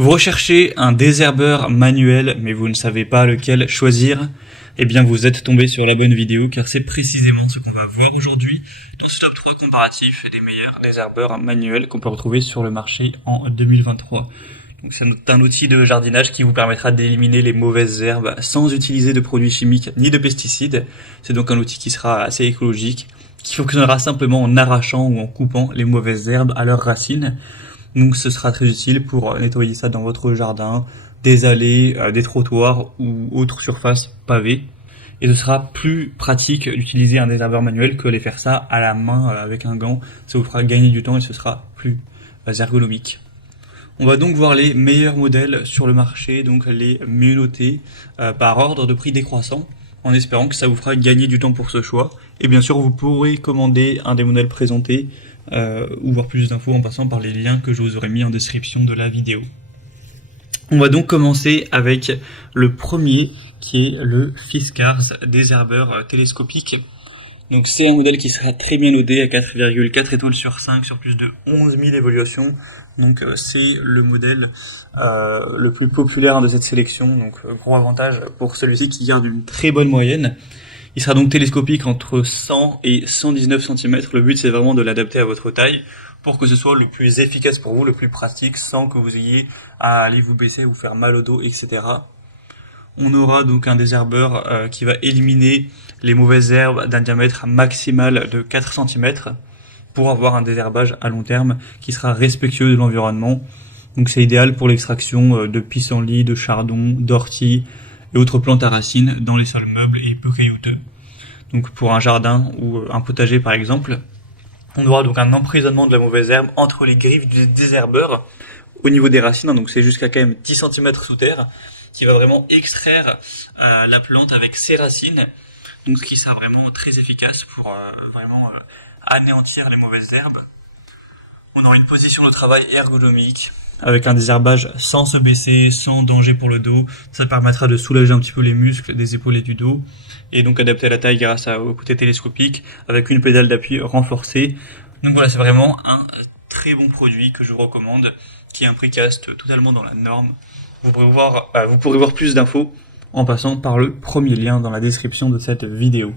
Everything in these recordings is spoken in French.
Vous recherchez un désherbeur manuel, mais vous ne savez pas lequel choisir? Eh bien, vous êtes tombé sur la bonne vidéo, car c'est précisément ce qu'on va voir aujourd'hui dans ce top 3 comparatif des meilleurs désherbeurs manuels qu'on peut retrouver sur le marché en 2023. Donc, c'est un outil de jardinage qui vous permettra d'éliminer les mauvaises herbes sans utiliser de produits chimiques ni de pesticides. C'est donc un outil qui sera assez écologique, qui fonctionnera simplement en arrachant ou en coupant les mauvaises herbes à leurs racines. Donc ce sera très utile pour nettoyer ça dans votre jardin, des allées, des trottoirs ou autres surfaces pavées. Et ce sera plus pratique d'utiliser un désherbeur manuel que de faire ça à la main avec un gant. Ça vous fera gagner du temps et ce sera plus ergonomique. On va donc voir les meilleurs modèles sur le marché, donc les mieux notés par ordre de prix décroissant, en espérant que ça vous fera gagner du temps pour ce choix. Et bien sûr, vous pourrez commander un des modèles présentés ou voir plus d'infos en passant par les liens que je vous aurai mis en description de la vidéo. On va donc commencer avec le premier qui est le Fiskars désherbeur télescopique. Donc c'est un modèle qui sera très bien noté à 4,4 étoiles sur 5 sur plus de 11 000 évaluations. Donc c'est le modèle le plus populaire de cette sélection. Donc gros avantage pour celui-ci qui garde une très bonne moyenne. Il sera donc télescopique entre 100 et 119 cm. Le but c'est vraiment de l'adapter à votre taille pour que ce soit le plus efficace pour vous, le plus pratique, sans que vous ayez à aller vous baisser, vous faire mal au dos, etc. On aura donc un désherbeur qui va éliminer les mauvaises herbes d'un diamètre maximal de 4 cm pour avoir un désherbage à long terme qui sera respectueux de l'environnement. Donc c'est idéal pour l'extraction de pissenlit, de chardon, d'ortie et autres plantes à racines dans les sols meubles et peu caillouteux. Donc pour un jardin ou un potager par exemple, on aura donc un emprisonnement de la mauvaise herbe entre les griffes du désherbeur au niveau des racines, donc c'est jusqu'à quand même 10 cm sous terre, qui va vraiment extraire la plante avec ses racines, donc ce qui sera vraiment très efficace pour vraiment anéantir les mauvaises herbes. On aura une position de travail ergonomique, avec un désherbage sans se baisser, sans danger pour le dos. Ça permettra de soulager un petit peu les muscles des épaules et du dos, et donc adapter à la taille grâce au côté télescopique, avec une pédale d'appui renforcée. Donc voilà, c'est vraiment un très bon produit que je vous recommande, qui est un prix qui reste totalement dans la norme. Vous pourrez voir plus d'infos en passant par le premier lien dans la description de cette vidéo.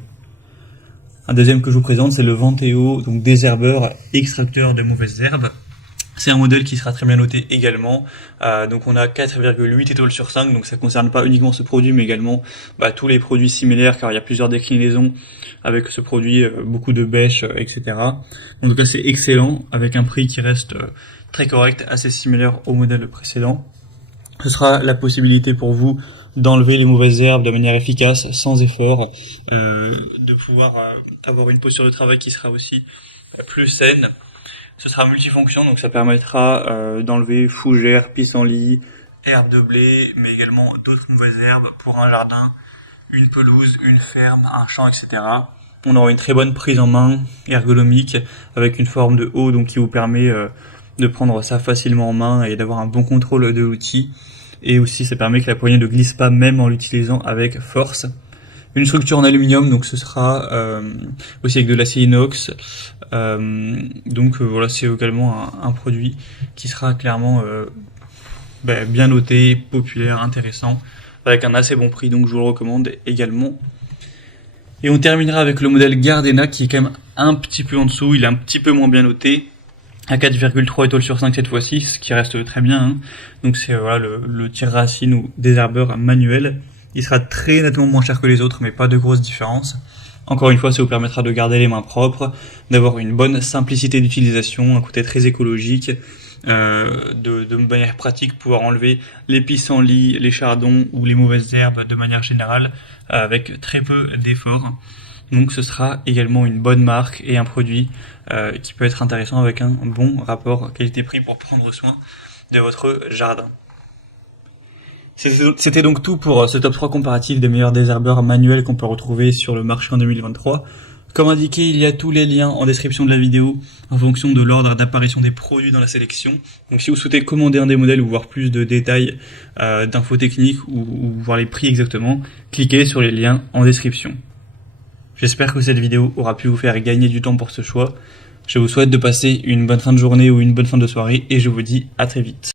Un deuxième que je vous présente, c'est le Venteo, donc désherbeur extracteur de mauvaises herbes. C'est un modèle qui sera très bien noté également. Donc on a 4,8 étoiles sur 5, donc ça concerne pas uniquement ce produit, mais également tous les produits similaires, car il y a plusieurs déclinaisons avec ce produit, beaucoup de bêches, etc. En tout cas, c'est excellent, avec un prix qui reste très correct, assez similaire au modèle précédent. Ce sera la possibilité pour vous d'enlever les mauvaises herbes de manière efficace, sans effort, de pouvoir avoir une posture de travail qui sera aussi plus saine. Ce sera multifonction, donc ça permettra d'enlever fougères, pissenlit, herbes de blé, mais également d'autres mauvaises herbes pour un jardin, une pelouse, une ferme, un champ, etc. On aura une très bonne prise en main ergonomique avec une forme de haut, donc qui vous permet de prendre ça facilement en main et d'avoir un bon contrôle de l'outil. Et aussi ça permet que la poignée ne glisse pas même en l'utilisant avec force. Une structure en aluminium, donc ce sera aussi avec de l'acier inox. Voilà, c'est également un produit qui sera clairement bien noté, populaire, intéressant, avec un assez bon prix, donc je vous le recommande également. Et on terminera avec le modèle Gardena qui est quand même un petit peu en dessous, il est un petit peu moins bien noté, à 4,3 étoiles sur 5 cette fois-ci, ce qui reste très bien, hein. Donc c'est le tire-racine ou désherbeur manuel. Il sera très nettement moins cher que les autres, mais pas de grosse différence. Encore une fois, ça vous permettra de garder les mains propres, d'avoir une bonne simplicité d'utilisation, un côté très écologique, de manière pratique, pouvoir enlever les pissenlits, les chardons ou les mauvaises herbes de manière générale, avec très peu d'efforts. Donc ce sera également une bonne marque et un produit qui peut être intéressant avec un bon rapport qualité-prix pour prendre soin de votre jardin. C'était donc tout pour ce top 3 comparatif des meilleurs désherbeurs manuels qu'on peut retrouver sur le marché en 2023. Comme indiqué, il y a tous les liens en description de la vidéo en fonction de l'ordre d'apparition des produits dans la sélection. Donc si vous souhaitez commander un des modèles ou voir plus de détails, d'infos techniques ou voir les prix exactement, cliquez sur les liens en description. J'espère que cette vidéo aura pu vous faire gagner du temps pour ce choix. Je vous souhaite de passer une bonne fin de journée ou une bonne fin de soirée et je vous dis à très vite.